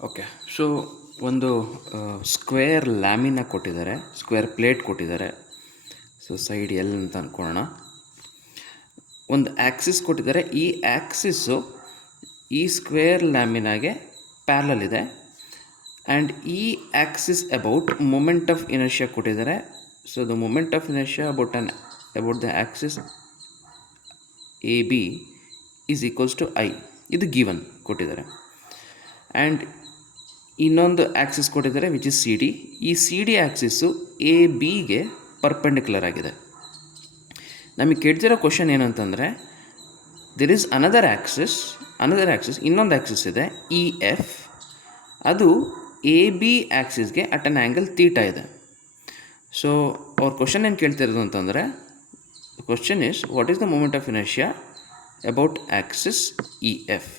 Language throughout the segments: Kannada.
ಓಕೆ. ಸೊ ಒಂದು ಸ್ಕ್ವೇರ್ ಲ್ಯಾಮಿನ ಕೊಟ್ಟಿದ್ದಾರೆ, ಸ್ಕ್ವೇರ್ ಪ್ಲೇಟ್ ಕೊಟ್ಟಿದ್ದಾರೆ. ಸೊ ಸೈಡ್ ಎಲ್ ಅಂತ ಅಂದ್ಕೊಳ್ಳೋಣ. ಒಂದು ಆ್ಯಕ್ಸಿಸ್ ಕೊಟ್ಟಿದ್ದಾರೆ. ಈ ಆ್ಯಕ್ಸಿಸ್ಸು ಈ ಸ್ಕ್ವೇರ್ ಲ್ಯಾಮಿನಾಗೆ ಪ್ಯಾರಲಲ್ ಇದೆ. ಆ್ಯಂಡ್ ಈ axis about moment of inertia ಕೊಟ್ಟಿದ್ದಾರೆ. So the moment of inertia about the axis A B is equals to I. ಇದು ಗಿವನ್ ಕೊಟ್ಟಿದ್ದಾರೆ. ಆ್ಯಂಡ್ ಇನ್ನೊಂದು ಆ್ಯಕ್ಸಿಸ್ ಕೊಟ್ಟಿದ್ದಾರೆ ವಿಚ್ ಇಸ್ ಸಿ ಡಿ. ಈ ಸಿ ಡಿ ಆ್ಯಕ್ಸಿಸ್ಸು ಎ ಬಿಗೆ ಪರ್ಪೆಂಡಿಕ್ಯುಲರ್ ಆಗಿದೆ. ನಮಗೆ ಕೇಳ್ತಿರೋ ಕ್ವಶನ್ ಏನಂತಂದರೆ, ದಿರ್ ಈಸ್ ಅನದರ್ ಆ್ಯಕ್ಸಿಸ್, ಇನ್ನೊಂದು ಆ್ಯಕ್ಸಿಸ್ ಇದೆ ಇ ಎಫ್. ಅದು ಎ ಬಿ ಆ್ಯಕ್ಸಿಸ್ಗೆ ಅಟ್ ಅನ್ ಆ್ಯಂಗಲ್ ತೀಟಾ ಇದೆ. ಸೊ ಅವ್ರ ಕ್ವಶನ್ ಏನು ಕೇಳ್ತಿರೋದು ಅಂತಂದರೆ, question is what is the moment of inertia about axis E F.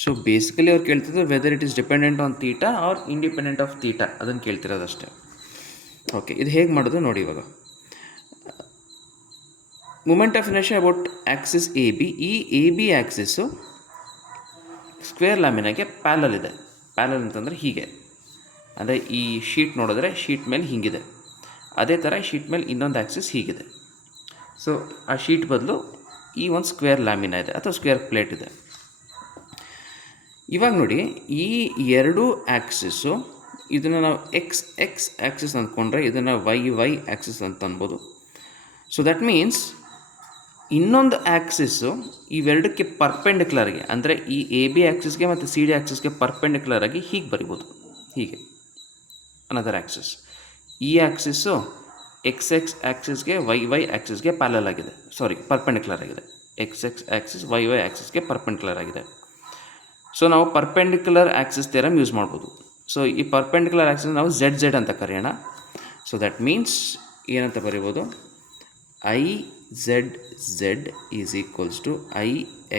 So basically ಅವ್ರು ಕೇಳ್ತಿದ್ರು whether it is dependent on theta or independent of theta, ಅದನ್ನು ಕೇಳ್ತಿರೋದಷ್ಟೇ. ಓಕೆ, ಇದು ಹೇಗೆ ಮಾಡೋದು ನೋಡಿ. ಇವಾಗ moment of inertia about axis A B. ಈ ಎ ಬಿ ಆ್ಯಕ್ಸಿಸ್ಸು ಸ್ಕ್ವೇರ್ ಲ್ಯಾಮಿನಾಗೆ ಪ್ಯಾರಲಲ್ ಇದೆ. ಪ್ಯಾರಲಲ್ ಅಂತಂದರೆ ಹೀಗೆ, ಅಂದರೆ ಈ ಶೀಟ್ ನೋಡಿದ್ರೆ ಶೀಟ್ ಮೇಲೆ ಹೀಗಿದೆ. ಅದೇ ಥರ ಶೀಟ್ ಮೇಲೆ ಇನ್ನೊಂದು ಆ್ಯಕ್ಸಿಸ್ ಹೀಗಿದೆ. ಸೊ ಆ ಶೀಟ್ ಬದಲು ಈ ಒಂದು ಸ್ಕ್ವೇರ್ ಲ್ಯಾಮಿನ ಇದೆ ಅಥವಾ ಸ್ಕ್ವೇರ್ ಪ್ಲೇಟ್ ಇದೆ. ಇವಾಗ ನೋಡಿ, ಈ ಎರಡು ಆ್ಯಕ್ಸಿಸ್ಸು, ಇದನ್ನು ನಾವು ಎಕ್ಸ್ ಆ್ಯಕ್ಸಿಸ್ ಅಂದ್ಕೊಂಡ್ರೆ ಇದನ್ನು ವೈ ಆ್ಯಕ್ಸಿಸ್ ಅಂತ ಅನ್ಬೋದು. ಸೊ ದಟ್ ಮೀನ್ಸ್ ಇನ್ನೊಂದು ಆ್ಯಕ್ಸಿಸ್ಸು ಇವೆರಡಕ್ಕೆ ಪರ್ಪೆಂಡಿಕ್ಯುಲರ್ಗೆ, ಅಂದರೆ ಈ ಎ ಬಿ ಆ್ಯಕ್ಸಿಸ್ಗೆ ಮತ್ತು ಸಿ ಡಿ ಆ್ಯಕ್ಸಿಸ್ಗೆ ಪರ್ಪೆಂಡಿಕ್ಯುಲರ್ ಆಗಿ ಹೀಗೆ ಬರಿಬೋದು. ಹೀಗೆ ಅನದರ್ ಆ್ಯಕ್ಸಿಸ್. ಈ ಆ್ಯಕ್ಸಿಸ್ಸು ಎಕ್ಸ್ ಆ್ಯಕ್ಸಿಸ್ಗೆ ವೈ ಆ್ಯಕ್ಸಿಸ್ಗೆ ಪ್ಯಾರಲಲ್ ಆಗಿದೆ, ಪರ್ಪೆಂಡಿಕ್ಯುಲರ್ ಆಗಿದೆ. ಎಕ್ಸ್ ಆ್ಯಕ್ಸಿಸ್ ವೈ ಆ್ಯಕ್ಸಿಸ್ಗೆ ಪರ್ಪೆಂಡಿಕ್ಯುಲರ್ ಆಗಿದೆ. ಸೊ ನಾವು ಪರ್ಪೆಂಡಿಕ್ಯುಲರ್ ಆ್ಯಕ್ಸಿಸ್ ಥಿಯರಮ್ ಯೂಸ್ ಮಾಡ್ಬೋದು. ಸೊ ಈ ಪರ್ಪೆಂಡಿಕ್ಯುಲರ್ ಆ್ಯಕ್ಸಿಸ್ ನಾವು ಝೆಡ್ ಅಂತ ಕರೆಯೋಣ. ಸೊ ದಟ್ ಮೀನ್ಸ್ ಏನಂತ ಬರೀಬೋದು, I Z is equals to I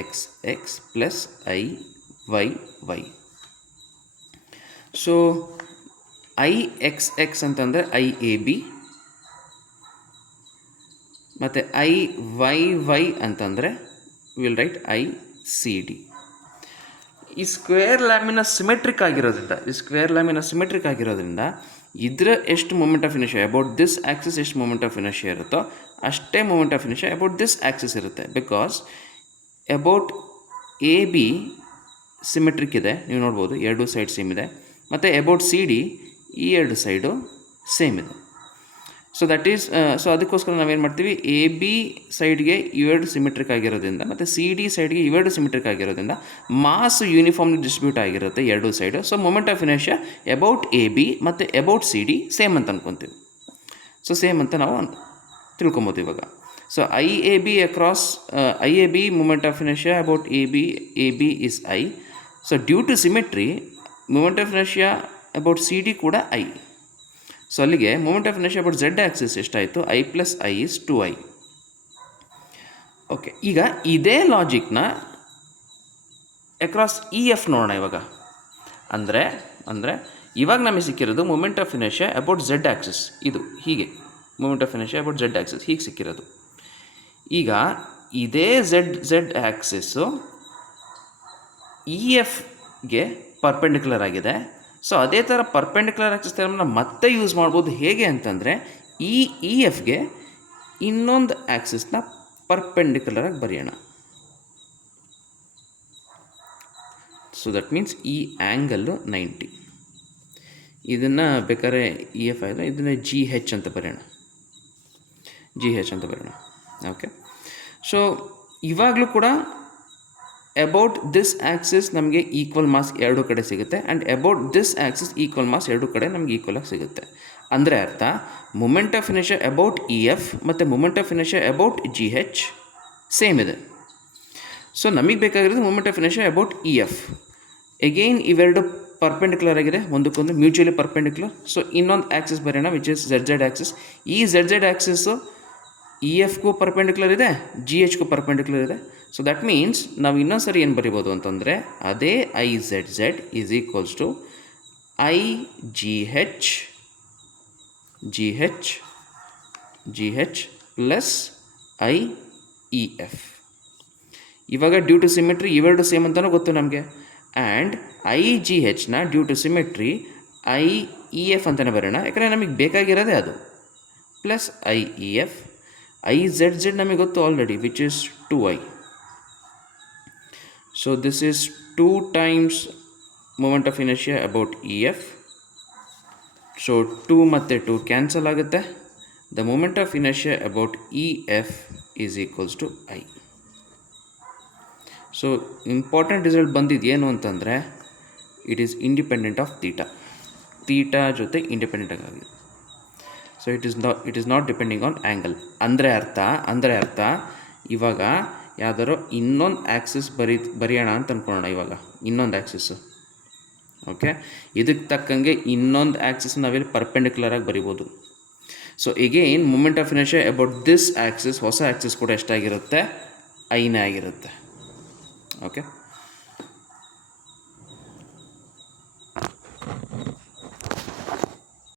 X plus I Y. So I X ಅಂತಂದರೆ ಐ ಎ ಬಿ, ಮತ್ತು ಐ ವೈ ಅಂತಂದರೆ will write I C D. ಈ ಸ್ಕ್ವೇರ್ ಲ್ಯಾಮಿನ ಸಿಮೆಟ್ರಿಕ್ ಆಗಿರೋದ್ರಿಂದ ಇದರ ಎಷ್ಟು moment of inertia about this axis ಎಷ್ಟು ಮೂಮೆಂಟ್ ಆಫ್ ಇನರ್ಷಿಯಾ ಇರುತ್ತೋ ಅಷ್ಟೇ moment of inertia about this axis ಇರುತ್ತೆ. Because about A B symmetric ಇದೆ, ನೀವು ನೋಡ್ಬೋದು, ಎರಡು ಸೈಡ್ ಸೇಮ್ ಇದೆ. ಮತ್ತು ಅಬೌಟ್ ಸಿ ಡಿ ಈ ಎರಡು ಸೈಡು ಸೇಮ್ ಇದೆ. ಸೊ ದಟ್ ಈಸ್ ಸೊ ಅದಕ್ಕೋಸ್ಕರ ನಾವೇನು ಮಾಡ್ತೀವಿ, ಎ ಬಿ ಸೈಡ್ಗೆ ಇವೆರಡು ಸಿಮೆಟ್ರಿಕ್ ಆಗಿರೋದ್ರಿಂದ ಮತ್ತು ಸಿ ಡಿ ಸೈಡ್ಗೆ ಇವೆರಡು ಸಿಮೆಟ್ರಿಕ್ ಆಗಿರೋದ್ರಿಂದ ಮಾಸ್ ಯೂನಿಫಾರ್ಮ್ಲಿ ಡಿಸ್ಟ್ರಿಬ್ಯೂಟ್ ಆಗಿರುತ್ತೆ ಎರಡು side. So moment of inertia about A B ಮತ್ತು ಅಬೌಟ್ ಸಿ ಡಿ ಸೇಮ್ ಅಂತ ಅಂದ್ಕೊತೀವಿ. ಸೊ ಸೇಮ್ ಅಂತ ನಾವು ತಿಳ್ಕೊಬೋದು ಇವಾಗ. So I A B moment of inertia about A B is I. So due to symmetry moment of inertia about C D ಕೂಡ ಐ. ಸೊ ಅಲ್ಲಿಗೆ moment of inertia about Z axis ಎಷ್ಟಾಯಿತು, I plus I is 2i. Okay, ಈಗ ಇದೇ ಲಾಜಿಕ್ನ ಅಕ್ರಾಸ್ ಇ ಎಫ್ ನೋಡೋಣ ಇವಾಗ. ಅಂದರೆ ಇವಾಗ ನಮಗೆ ಸಿಕ್ಕಿರೋದು moment of inertia about Z axis, ಇದು ಹೀಗೆ moment of inertia about Z axis ಹೀಗೆ ಸಿಕ್ಕಿರೋದು. ಈಗ ಇದೇ ಝೆಡ್ ಆ್ಯಕ್ಸಿಸ್ಸು ಇ ಎಫ್ಗೆ ಪರ್ಪೆಂಡಿಕ್ಯುಲರ್ ಆಗಿದೆ. ಸೊ ಅದೇ ಥರ ಪರ್ಪೆಂಡಿಕ್ಯುಲರ್ ಆ್ಯಕ್ಸಿಸ್ ಥಿಯರಮ್ನ ಮತ್ತೆ ಯೂಸ್ ಮಾಡ್ಬೋದು. ಹೇಗೆ ಅಂತಂದರೆ ಇ ಎಫ್ಗೆ ಇನ್ನೊಂದು ಆ್ಯಕ್ಸಿಸ್ನ ಪರ್ಪೆಂಡಿಕ್ಯುಲರ್ ಆಗಿ ಬರೆಯೋಣ. ಸೊ ದಟ್ ಮೀನ್ಸ್ ಈ ಆ್ಯಂಗಲ್ಲು 90. ಇದನ್ನು ಬೇಕಾದ್ರೆ ಇ ಎಫ್ ಆಯಿತು, ಇದನ್ನು ಜಿ ಹೆಚ್ ಅಂತ ಬರೆಯೋಣ. ಓಕೆ, ಸೊ ಇವಾಗಲೂ ಕೂಡ ಅಬೌಟ್ ದಿಸ್ ಆ್ಯಕ್ಸಿಸ್ ನಮಗೆ ಈಕ್ವಲ್ ಮಾಸ್ ಎರಡು ಕಡೆ ಸಿಗುತ್ತೆ. And about this axis equal mass ಎರಡು ಕಡೆ ನಮಗೆ ಈಕ್ವಲಾಗಿ ಸಿಗುತ್ತೆ. ಅಂದರೆ ಅರ್ಥ, moment of inertia about E F ಮತ್ತು moment of inertia about G H same ಇದೆ. ಸೊ ನಮಗೆ ಬೇಕಾಗಿರೋದು moment of inertia about E F. Again ಇವೆರಡು ಪರ್ಪೆಂಡಿಕ್ಯುಲರ್ ಆಗಿದೆ, ಒಂದಕ್ಕೊಂದು ಮ್ಯೂಚುವಲಿ ಪರ್ಪೆಂಡಿಕ್ಯುಲರ್. ಸೊ ಇನ್ನೊಂದು ಆ್ಯಕ್ಸಿಸ್ ಬರೆಯೋಣ ವಿಚ್ ಇಸ್ ಝೆಡ್ ಆ್ಯಕ್ಸಿಸ್. ಈ ಝೆಡ್ ಆ್ಯಕ್ಸಿಸ್ಸು ಇ ಎಫ್ಗೂ ಪರ್ಪೆಂಡಿಕ್ಯುಲರ್ ಇದೆ, ಜಿ ಎಚ್ಗೂ ಪರ್ಪೆಂಡಿಕ್ಯುಲರ್ ಇದೆ. ಸೊ ದಟ್ ಮೀನ್ಸ್ ನಾವು ಇನ್ನೊಂದು ಸರಿ ಏನು ಬರಿಬೋದು ಅಂತಂದರೆ, ಅದೇ I Z is equals to I G H plus I E F. ಇವಾಗ ಡ್ಯೂ ಟು ಸಿಮೆಟ್ರಿ ಇವೆರಡು ಸೇಮ್ ಅಂತಲೂ ಗೊತ್ತು ನಮಗೆ. ಆ್ಯಂಡ್ ಐ ಜಿ ಹೆಚ್ನ due to symmetry I E F ಅಂತಲೇ ಬರೋಣ, ಯಾಕಂದರೆ ನಮಗೆ ಬೇಕಾಗಿರೋದೇ ಅದು, plus I E F. I Z Z ನಮಗೆ ಗೊತ್ತು already, which is 2i. So this is 2 times moment of inertia about E F. So 2 ಮತ್ತು 2 ಕ್ಯಾನ್ಸಲ್ ಆಗುತ್ತೆ. The moment of inertia about E F is equals to I. So important result ಬಂದಿದ್ದು ಏನು ಅಂತಂದರೆ, it is independent of theta ಜೊತೆ ಇಂಡಿಪೆಂಡೆಂಟ್ ಆಗಿದೆ. So it is not depending on angle. ಅಂದರೆ ಅರ್ಥ ಇವಾಗ ಯಾವ್ದಾರೋ ಇನ್ನೊಂದು ಆ್ಯಕ್ಸಿಸ್ ಬರೆಯೋಣ ಅಂತ ಅಂದ್ಕೊಳ್ಳೋಣ. ಇವಾಗ ಇನ್ನೊಂದು ಆ್ಯಕ್ಸಿಸ್ಸು, ಓಕೆ, ಇದಕ್ಕೆ ತಕ್ಕಂಗೆ ಇನ್ನೊಂದು ಆ್ಯಕ್ಸಿಸ್ ನಾವಿಲ್ಲಿ ಪರ್ಪೆಂಡಿಕ್ಯುಲರಾಗಿ ಬರಿಬೋದು. So again moment of inertia about this axis, ಹೊಸ ಆ್ಯಕ್ಸಿಸ್ ಕೂಡ ಎಷ್ಟಾಗಿರುತ್ತೆ, ಐನೇ ಆಗಿರುತ್ತೆ. ಓಕೆ.